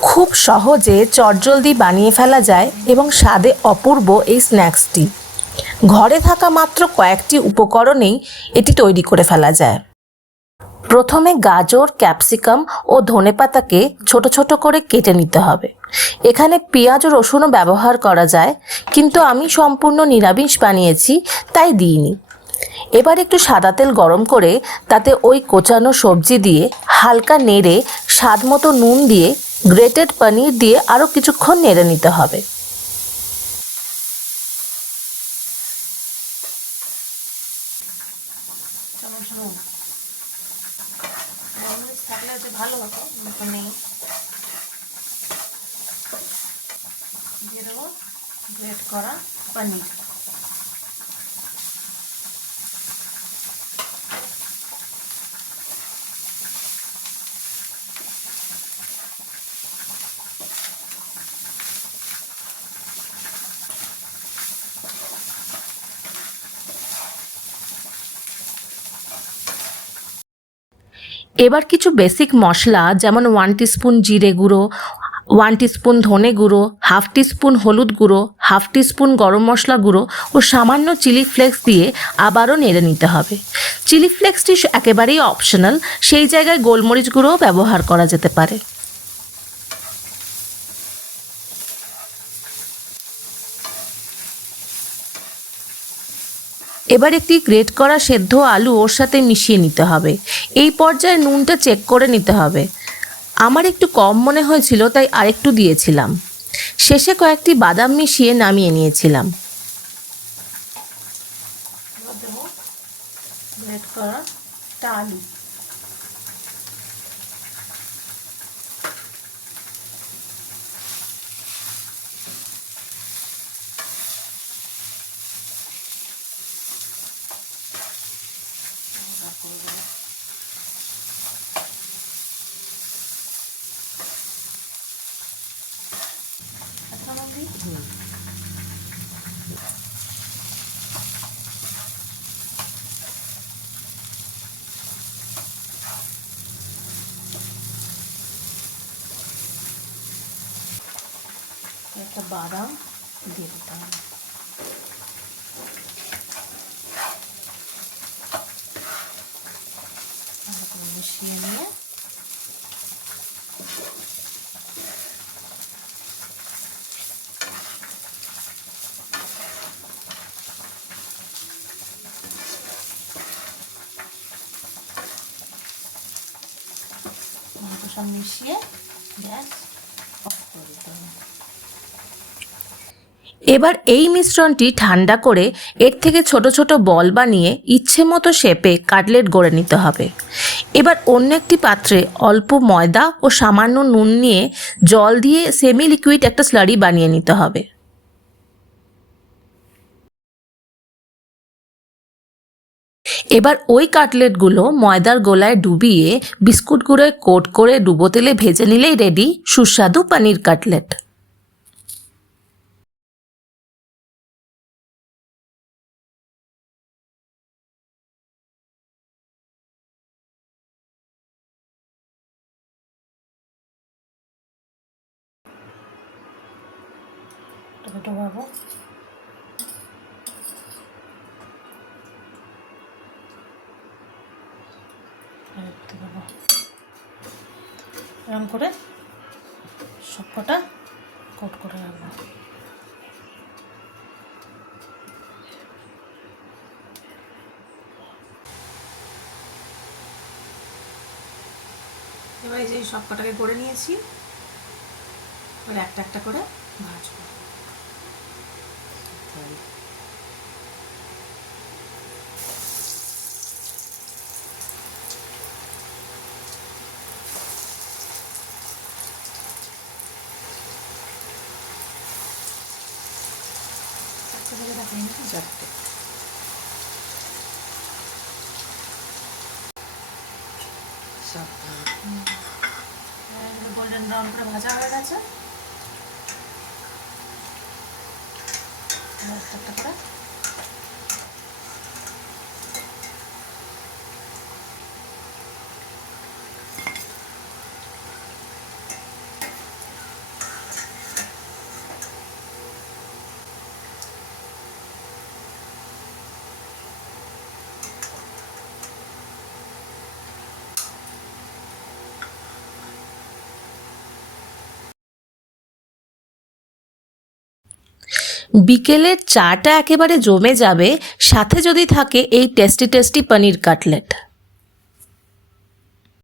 খুব সহজে চটজলদি বানিয়ে ফেলা যায় এবং স্বাদে অপূর্ব এই স্ন্যাক্সটি ঘরে থাকা মাত্র কয়েকটি উপকরণেই এটি তৈরি করে ফেলা যায়। প্রথমে গাজর, ক্যাপসিকাম ও ধনেপাতাকে ছোট ছোট করে কেটে নিতে হবে। এখানে পেঁয়াজ ও রসুনও ব্যবহার করা যায়, কিন্তু আমি সম্পূর্ণ নিরামিষ বানিয়েছি তাই দিইনি। এবার একটু সাদা তেল গরম করে তাতে ওই কোচানো সবজি দিয়ে হালকা নেড়ে স্বাদ মতো নুন দিয়ে গ্রেটেড পনির দিয়ে আরও কিছুক্ষণ নেড়ে নিতে হবে। ভালো হতো, নেই, দিয়ে দেবো গ্রেট করা পনির। এবার কিছু বেসিক মশলা যেমন 1 টিস্পুন জিরে গুঁড়ো, 1 টিস্পুন ধনে গুঁড়ো, 1/2 টিস্পুন হলুদ গুঁড়ো, 1/2 টিস্পুন গরম মশলা গুঁড়ো ও সামান্য চিলি ফ্লেক্স দিয়ে আবারও নেড়ে নিতে হবে। চিলি ফ্লেক্সটি একেবারেই অপশনাল, সেই জায়গায় গোলমরিচ গুঁড়োও ব্যবহার করা যেতে পারে। এবার একটি গ্রেট করা সেদ্ধ আলু ওর সাথে মিশিয়ে নিতে হবে। এই পর্যায়ে নুনটা চেক করে নিতে হবে। আমার একটু কম মনে হয়েছিল তাই আরেকটু দিয়েছিলাম। শেষে কয়েকটি বাদাম মিশিয়ে নামিয়ে নিয়েছিলাম। গ্রেট করা আলু, একটা বাদাম দিয়ে দিতে হবে। মিশিয়ে নিয়ে সব মিশিয়ে গ্যাস অফ করে দিতে হবে। এবার এই মিশ্রণটি ঠান্ডা করে এর থেকে ছোট ছোট বল বানিয়ে ইচ্ছে মতো শেপে কাটলেট গড়ে নিতে হবে। এবার অন্য একটি পাত্রে অল্প ময়দা ও সামান্য নুন নিয়ে জল দিয়ে সেমি লিকুইড একটা স্লারি বানিয়ে নিতে হবে। এবার ওই কাটলেটগুলো ময়দার গোলায় ডুবিয়ে বিস্কুট গুঁড়োয় কোট করে ডুবো তেলে ভেজে নিলেই রেডি সুস্বাদু পনির কাটলেট। ছোটো বাবু এরকম করে সবকটা কোট করে রাখবো। এবার এই যে সবকটাকে করে নিয়েছি, এবার একটা একটা করে ভাজবো। চারটে গোল্ডেন ব্রাউন করে ভাজা হয়ে গেছে। একটা করে বিকেলের চাটা একেবারে জমে যাবে, সাথে যদি থাকে এই টেস্টি টেস্টি পনির কাটলেট।